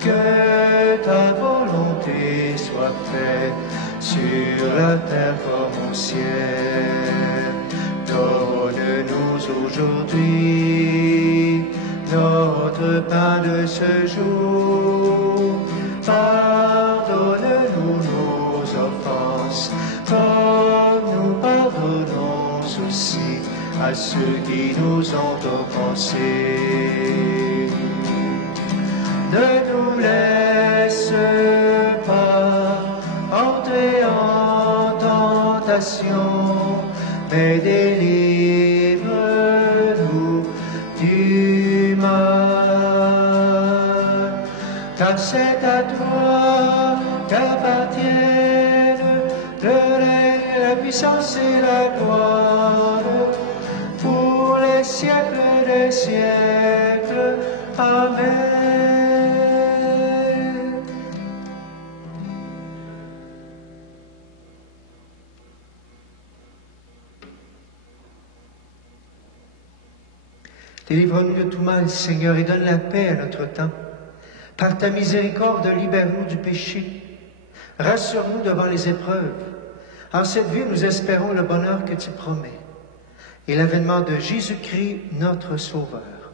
que ta volonté soit faite sur la terre comme au ciel. Donne-nous aujourd'hui notre pain de ce jour. Pardonne-nous nos offenses, comme nous pardonnons aussi à ceux qui nous ont offensés. Ne nous laisse pas entrer en tentation, mais délivre-nous du mal. Car c'est à toi qu'appartiennent le règne, la puissance et la gloire pour les siècles des siècles. Amen. Délivre-nous de tout mal, Seigneur, et donne la paix à notre temps. Par ta miséricorde, libère-nous du péché. Rassure-nous devant les épreuves. En cette vie, nous espérons le bonheur que tu promets et l'avènement de Jésus-Christ, notre Sauveur.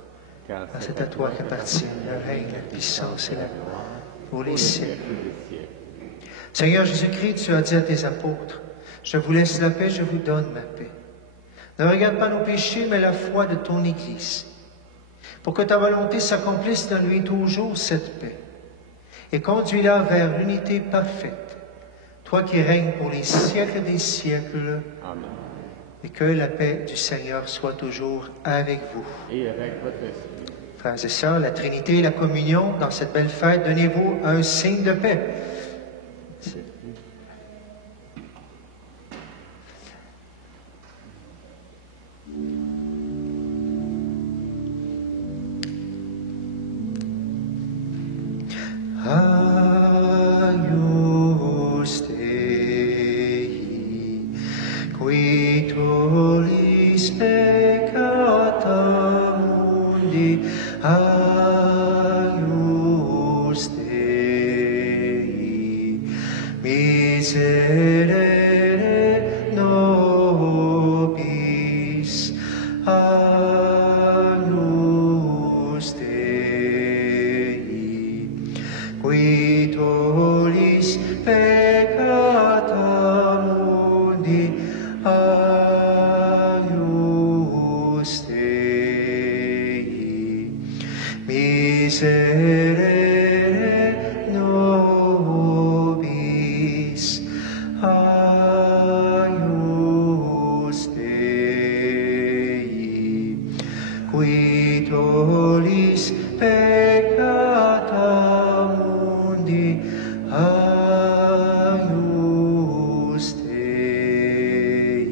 Car c'est à toi qu'appartiennent le règne, la puissance et la gloire pour les siècles. Seigneur Jésus-Christ, tu as dit à tes apôtres, « Je vous laisse la paix, je vous donne ma paix. » Ne regarde pas nos péchés, mais la foi de ton Église, pour que ta volonté s'accomplisse dans lui toujours cette paix, et conduis-la vers l'unité parfaite, toi qui règnes pour les siècles des siècles. Amen. Et que la paix du Seigneur soit toujours avec vous. Et avec votre esprit. Frères et sœurs, la Trinité et la communion, dans cette belle fête, donnez-vous un signe de paix. Agnus Dei, qui tollis peccata mundi, Agnus Dei, miserere nobis, Agnus Dei, qui tollis mundi agnus Dei, miserere nobis agnus Dei, qui tollis peccata mundi agnus Dei,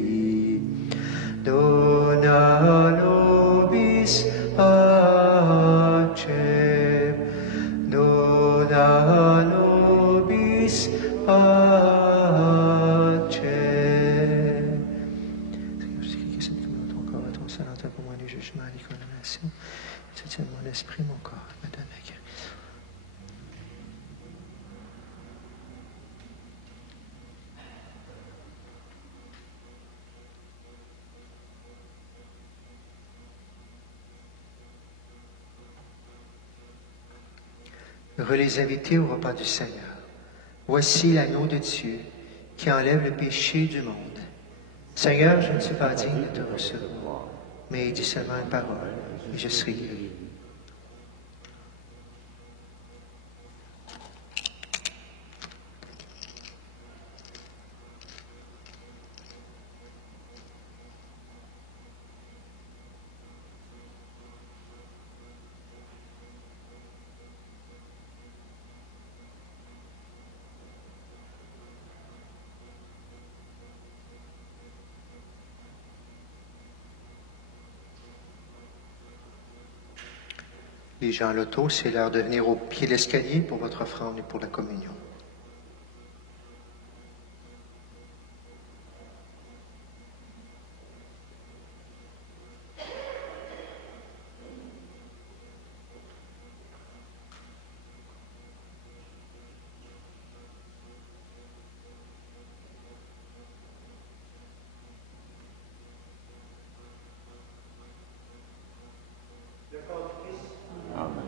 dona nobis pacem, dona nobis pacem. Seigneur, que cette commune ton corps et ton sang entend pour moi les jugements et les condamnations. Soutiens mon esprit, mon corps, me donne la guérison. Heureux les invités au repas du Seigneur. Voici l'agneau de Dieu qui enlève le péché du monde. Seigneur, je ne suis pas digne de te recevoir, mais dis seulement une parole et je serai guéri. Les gens à l'auto, c'est l'heure de venir au pied de l'escalier pour votre offrande et pour la communion. Amen.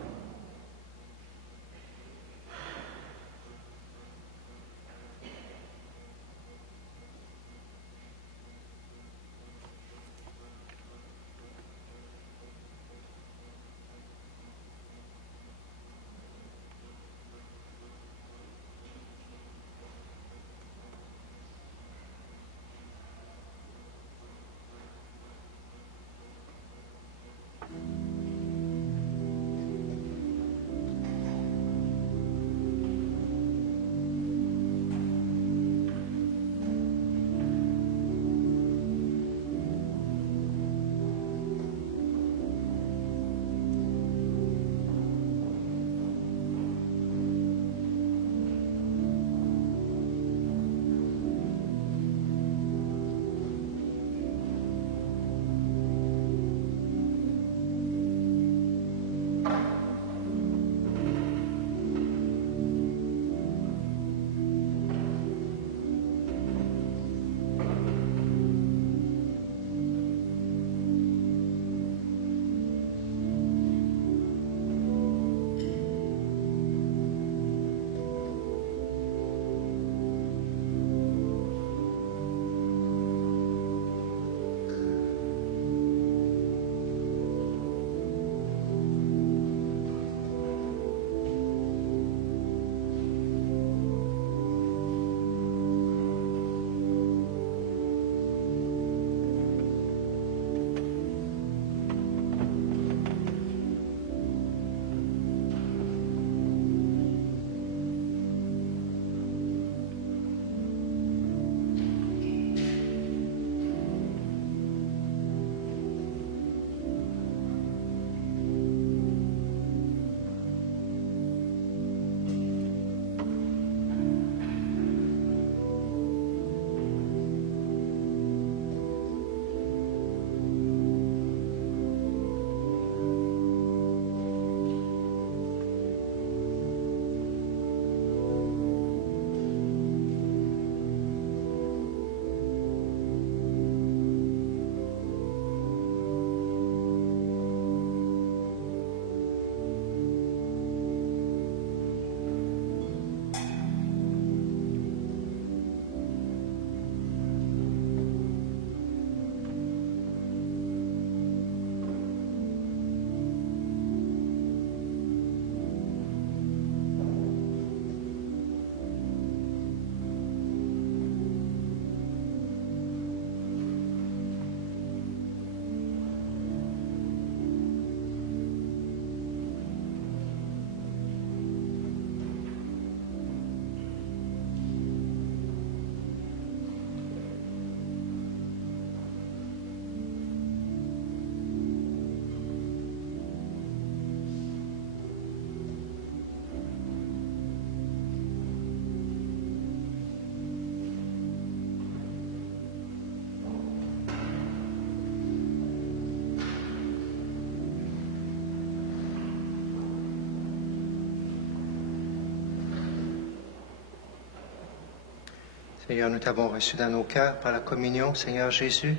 Seigneur, nous t'avons reçu dans nos cœurs par la communion, Seigneur Jésus.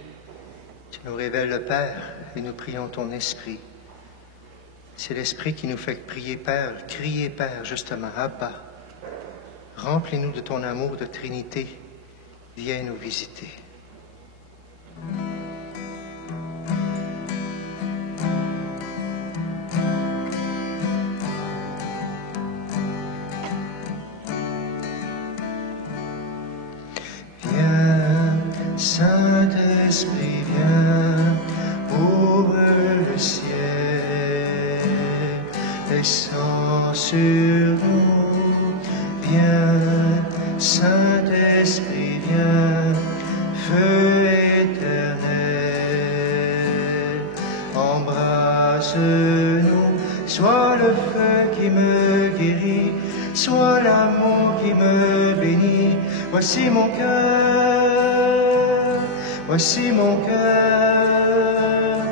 Tu nous révèles le Père et nous prions ton Esprit. C'est l'Esprit qui nous fait prier Père, crier Père, justement, Abba. Remplis-nous de ton amour de Trinité. Viens nous visiter. Saint-Esprit, viens, ouvre le ciel, descends sur nous, viens, Saint-Esprit, viens, feu éternel, embrasse-nous, sois le feu qui me guérit, sois l'amour qui me bénit, voici mon cœur, voici mon cœur,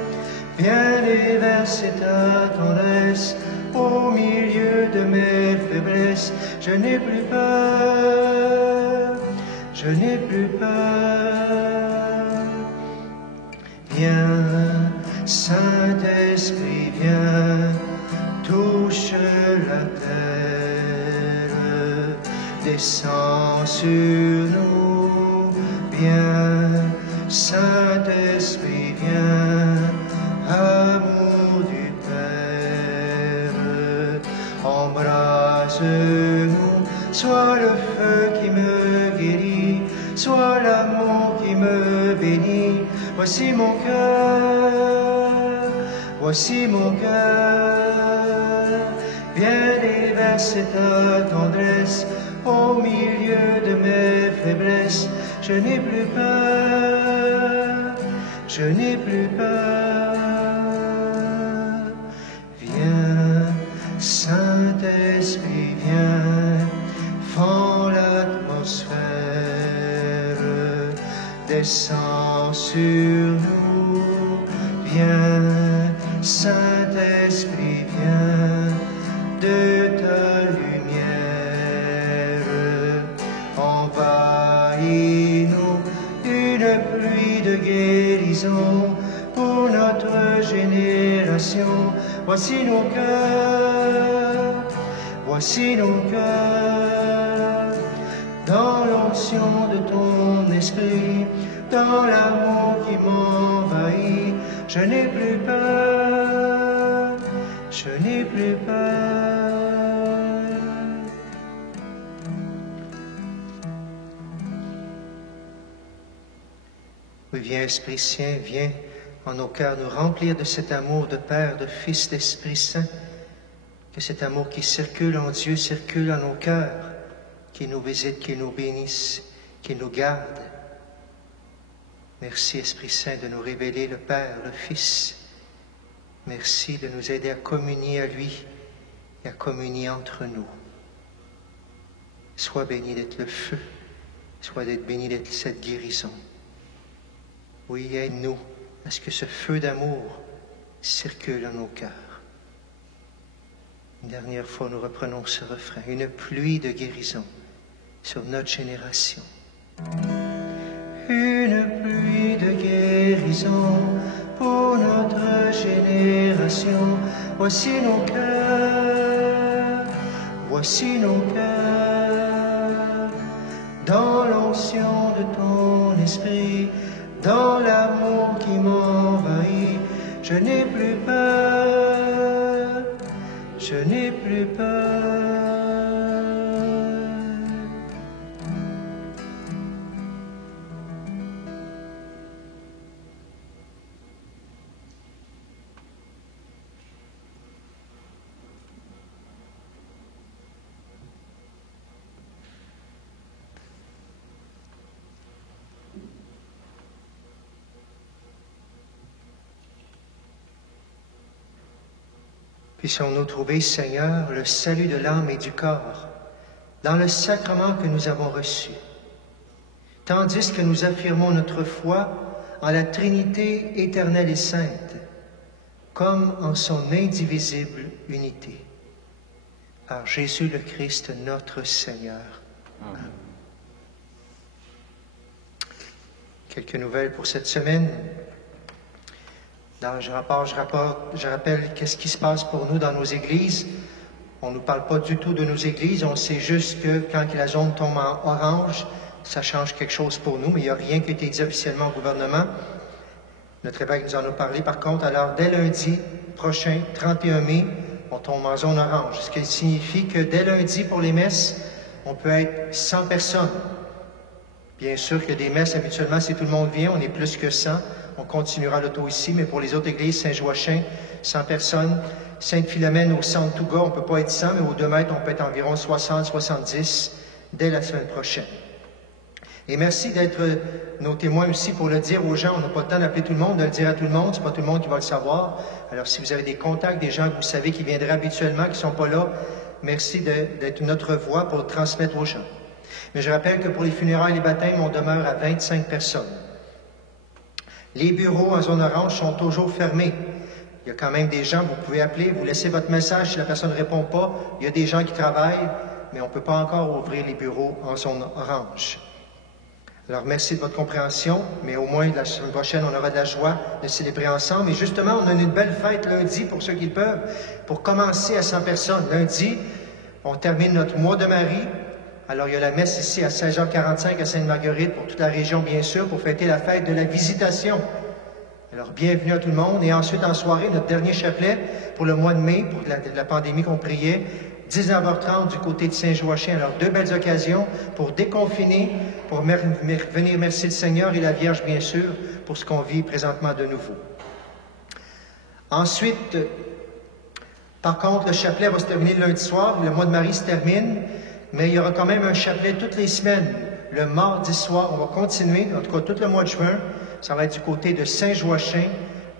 viens déverser ta tendresse au milieu de mes faiblesses. Je n'ai plus peur, je n'ai plus peur. Viens, Saint-Esprit, viens, touche la terre, descends sur nous, viens, Saint-Esprit, viens, amour du Père, embrasse-nous, sois le feu qui me guérit, sois l'amour qui me bénit. Voici mon cœur, voici mon cœur, viens déverser ta tendresse au milieu de mes faiblesses. Je n'ai plus peur, je n'ai plus peur. Viens, Saint-Esprit, viens, fends l'atmosphère, descends sur nous, viens, Saint-Esprit, viens, de ta lumière, envahis-nous d'une pluie de guérison pour notre génération. Voici nos cœurs, voici nos cœurs, dans l'onction de ton esprit, dans l'amour qui m'envahit. Je n'ai plus peur, je n'ai plus peur. Oui, viens, Esprit Saint, viens en nos cœurs nous remplir de cet amour de Père, de Fils, d'Esprit Saint, que cet amour qui circule en Dieu circule en nos cœurs, qui nous visite, qui nous bénisse, qui nous garde. Merci, Esprit Saint, de nous révéler le Père, le Fils. Merci de nous aider à communier à lui et à communier entre nous. Sois béni d'être le feu, sois béni d'être cette guérison. Oui, aide-nous à ce que ce feu d'amour circule en nos cœurs. Une dernière fois, nous reprenons ce refrain. Une pluie de guérison sur notre génération. Une pluie de guérison pour notre génération. Voici nos cœurs, voici nos cœurs, dans l'onction de ton esprit, dans l'amour qui m'envahit. Je n'ai plus peur, je n'ai plus peur. Puissions-nous trouver, Seigneur, le salut de l'âme et du corps dans le sacrement que nous avons reçu, tandis que nous affirmons notre foi en la Trinité éternelle et sainte, comme en son indivisible unité. Par Jésus le Christ, notre Seigneur. Amen. Quelques nouvelles pour cette semaine. Je rappelle qu'est-ce qui se passe pour nous dans nos églises. On ne nous parle pas du tout de nos églises. On sait juste que quand la zone tombe en orange, ça change quelque chose pour nous, mais il n'y a rien qui a été dit officiellement au gouvernement. Notre évêque nous en a parlé. Par contre, alors, dès lundi prochain, 31 mai, on tombe en zone orange, ce qui signifie que dès lundi, pour les messes, on peut être 100 personnes. Bien sûr que des messes, habituellement, si tout le monde vient, on est plus que 100. On continuera l'auto ici, mais pour les autres églises, Saint-Joachim, 100 personnes. Sainte-Philomène, au centre Touga, on ne peut pas être 100, mais au 2 mètres, on peut être environ 60, 70 dès la semaine prochaine. Et merci d'être nos témoins aussi pour le dire aux gens. On n'a pas le temps d'appeler tout le monde, de le dire à tout le monde. C'est pas tout le monde qui va le savoir. Alors, si vous avez des contacts, des gens que vous savez qui viendraient habituellement, qui ne sont pas là, merci d'être notre voix pour le transmettre aux gens. Mais je rappelle que pour les funérailles et les baptêmes, on demeure à 25 personnes. Les bureaux en zone orange sont toujours fermés. Il y a quand même des gens, vous pouvez appeler, vous laissez votre message si la personne ne répond pas. Il y a des gens qui travaillent, mais on ne peut pas encore ouvrir les bureaux en zone orange. Alors, merci de votre compréhension, mais au moins, la semaine prochaine, on aura de la joie de célébrer ensemble. Et justement, on a une belle fête lundi, pour ceux qui le peuvent, pour commencer à 100 personnes. Lundi, on termine notre mois de Marie. Alors, il y a la messe ici à 16h45 à Sainte-Marguerite, pour toute la région, bien sûr, pour fêter la fête de la Visitation. Alors, bienvenue à tout le monde. Et ensuite, en soirée, notre dernier chapelet pour le mois de mai, pour la pandémie qu'on priait, 19h30 du côté de Saint-Joachim. Alors, deux belles occasions pour déconfiner, pour venir merci le Seigneur et la Vierge, bien sûr, pour ce qu'on vit présentement de nouveau. Ensuite, par contre, le chapelet va se terminer le lundi soir. Le mois de Marie se termine, mais il y aura quand même un chapelet toutes les semaines. Le mardi soir, on va continuer, en tout cas tout le mois de juin. Ça va être du côté de Saint-Joachim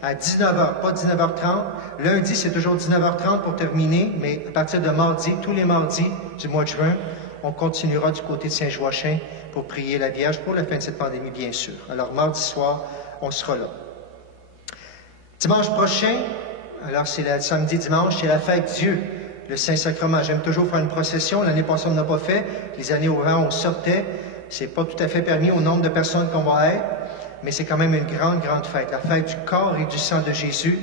à 19h, pas 19h30. Lundi, c'est toujours 19h30 pour terminer, mais à partir de mardi, tous les mardis du mois de juin, on continuera du côté de Saint-Joachim pour prier la Vierge pour la fin de cette pandémie, bien sûr. Alors, mardi soir, on sera là. Dimanche prochain, alors c'est le samedi, dimanche, c'est la fête Dieu, le Saint-Sacrement. J'aime toujours faire une procession. L'année passée, on n'a pas fait. Les années avant, on sortait. C'est pas tout à fait permis au nombre de personnes qu'on va être, mais c'est quand même une grande, grande fête. La fête du corps et du sang de Jésus.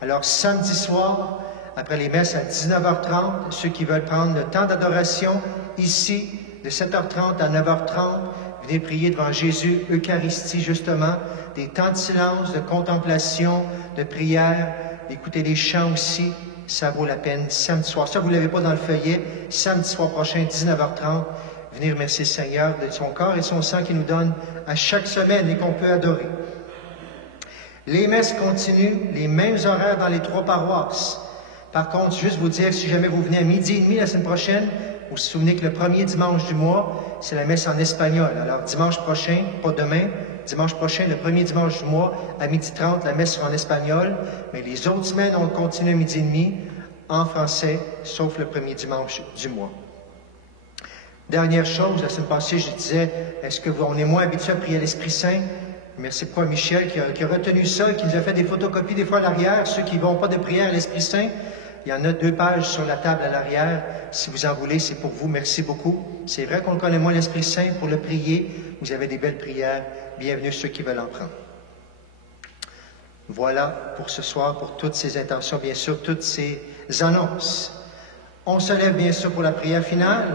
Alors, samedi soir, après les messes à 19h30, ceux qui veulent prendre le temps d'adoration, ici, de 7h30 à 9h30, venez prier devant Jésus, Eucharistie, justement, des temps de silence, de contemplation, de prière, d'écouter les chants aussi, ça vaut la peine, samedi soir. Ça, vous ne l'avez pas dans le feuillet, samedi soir prochain, 19h30, venir remercier le Seigneur de son corps et de son sang qu'il nous donne à chaque semaine et qu'on peut adorer. Les messes continuent, les mêmes horaires dans les 3 paroisses. Par contre, juste vous dire, si jamais vous venez à 12h30 la semaine prochaine, vous vous souvenez que le premier dimanche du mois, c'est la messe en espagnol. Alors, dimanche prochain, pas demain, dimanche prochain, le premier dimanche du mois, à 12h30, la messe sera en espagnol. Mais les autres semaines, on continue à 12h30 en français, sauf le premier dimanche du mois. Dernière chose, la semaine passée, je disais, est-ce qu'on est moins habitué à prier à l'Esprit Saint? Merci pour Michel qui a retenu ça, qui nous a fait des photocopies des fois à l'arrière. Ceux qui ne vont pas de prière à l'Esprit Saint, il y en a 2 pages sur la table à l'arrière. Si vous en voulez, c'est pour vous. Merci beaucoup. C'est vrai qu'on le connaît moins l'Esprit Saint pour le prier. Vous avez des belles prières. Bienvenue ceux qui veulent en prendre. Voilà pour ce soir, pour toutes ces intentions, bien sûr, toutes ces annonces. On se lève bien sûr pour la prière finale.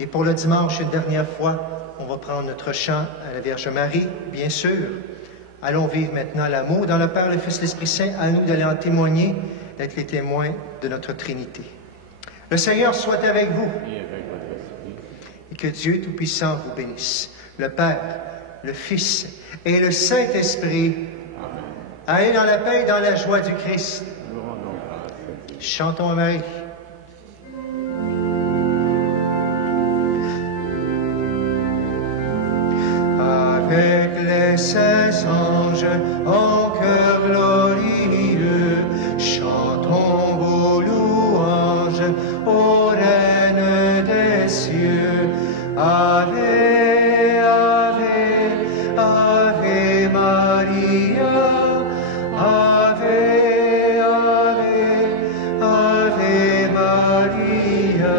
Et pour le dimanche, une dernière fois, on va prendre notre chant à la Vierge Marie, bien sûr. Allons vivre maintenant l'amour dans le Père, le Fils, l'Esprit Saint. À nous d'aller en témoigner, d'être les témoins de notre Trinité. Le Seigneur soit avec vous. Et avec votre esprit. Et que Dieu Tout-Puissant vous bénisse. Le Père, le Fils et le Saint-Esprit. Amen. Allez dans la paix et dans la joie du Christ. Nous rendons grâce. Chantons à Marie. Avec les 16 anges en chœur glorieux, chantons vos louanges ô Reine des cieux. Ave, Ave, Ave Maria, Ave, Ave, Ave Maria.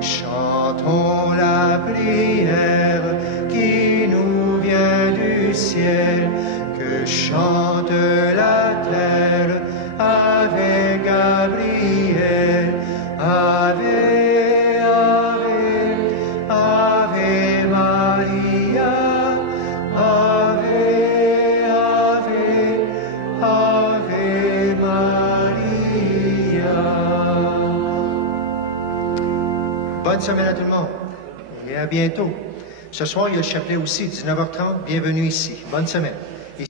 Chantons la prière qui nous vient ciel, que chante la terre avec Gabriel. Ave, Ave, Ave Maria, Ave, Ave, Ave Maria. Bonne semaine à tout le monde et à bientôt. Ce soir, il y a le chapelet aussi, 19h30. Bienvenue ici. Bonne semaine.